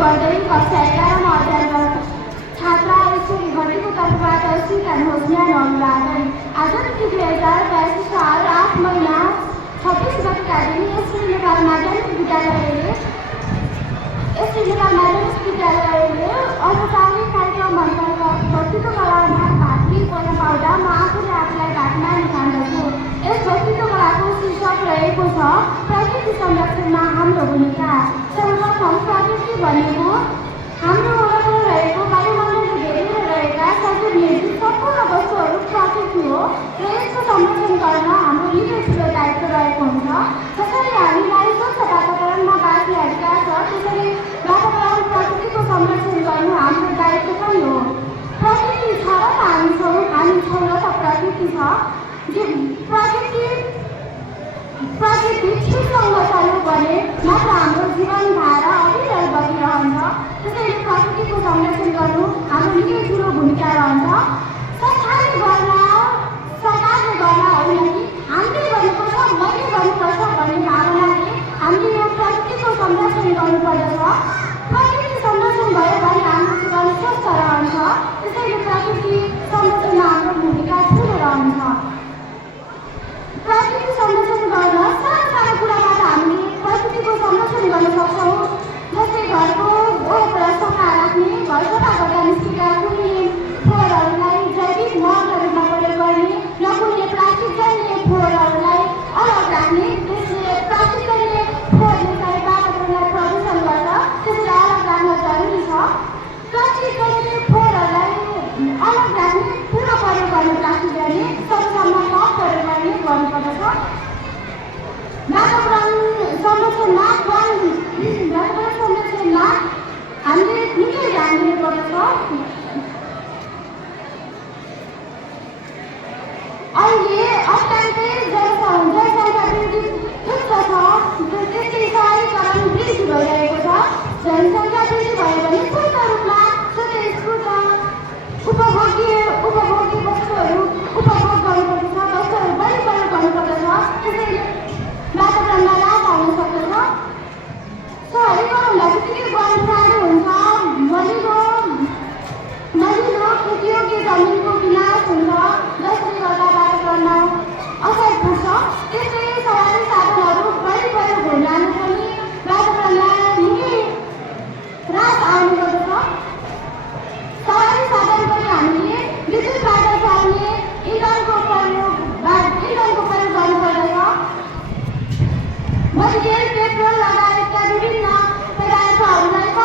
गर्दै कक्षा 11मा अध्ययन गर्ने छात्रा ईश्वरी घटीको तर्फबाट स्वीकार्नुहोस् न्यानो अनुवादन। आधुनिक 2082 साल 8 महिना 26 गतेका दिन श्री नेपाल माध्यमिक विद्यालयले अल्पकालिक कार्यक्रम अन्तर्गत व्यक्तित्व कलामा भाग लिन पाउँदा म आफूले आफूलाई भागमा निकाल्दछु। यस व्यक्तित्व कलाको शीर्षक रहेको छ प्रकृति संरक्षणमा हाम्रो भूमिका। सर्वप्रथम प्रकृति भनेको हाम्रो वरपर रहेको वायुमण्डलले घेरेर रहेका सजीव निर्जीव सम्पूर्ण वस्तुहरू प्रकृति हो र यसको संरक्षण गर्न हाम्रो निकै ठुलो दायित्व रहेको हुन्छ। जसरी हामीलाई स्वच्छ वातावरणमा बाँचिरहेका छ त्यसरी वातावरण प्रकृतिको संरक्षण गर्नु हाम्रो दायित्व पनि हो। प्रकृति छ र हामी छौँ र त प्रकृति छ। प्रकृति ठिकसँग चल्यो भने मात्र हाम्रो जीवनधारा अविरल बगिरहन्छ। त्यसैले प्रकृतिको संरक्षण गर्नु हाम्रो निकै ठुलो भूमिका रहन्छ। सरकारले गर्न होइन कि हामीले गर्नुपर्छ मैले गर्नुपर्छ भन्ने भावनाले हामीले यो प्रकृतिको संरक्षण गर्नुपर्दछ। प्रकृति संरक्षण भयो भने हाम्रो जीवन स्वस्थ रहन्छ। त्यसैले प्रकृति संरक्षणमा हाम्रो भूमिका ठुलो रहन्छ। प्रकृति संरक्षण गर्न सानो कुराबाट हामीले प्रकृतिको संरक्षण गर्न सक्छौँ। जस्तै घरको वरपर सफा राख्ने, घर सफा गर्दा निस्केका कुहिने फोहोरहरूलाई जैविक मलका रूपमा प्रयोग गर्ने, नकुहिने प्लास्टिकजन्य फोहोरहरूलाई अलग राख्ने। त्यसले प्लास्टिकजन्य फोहोरले चाहिँ वातावरणलाई प्रदूषण गर्छ, त्यसलाई अलग राख्न जरुरी छ। प्लास्टिकजन्य फोहोरहरूलाई अलग राख्ने, पुनः प्रयोग गर्ने प्लास्टिकजन्य सबैसम्म कम प्रयोग गर्ने गर्नुपर्दछ। वातावरण संरक्षणमा हामीले निकै ध्यान दिनुपर्दछ। अहिले अत्यन्तै जनसङ्ख्या वृद्धि उच्च छ, त्यसै शहरीकरण वृद्धि भइरहेको छ। जनसङ्ख्या वृद्धि भयो भने पूर्ण रूपमा स्वतस्फूर्त उपभोग्य वस्तुहरू उपभोग गर्नुपर्दछ, वस्तुहरू बढी प्रयोग गर्नुपर्दछ। त्यसैले वातावरणमा नाश आउन सक्दछ। शहरीकरणलाई त्यतिकै गर्नु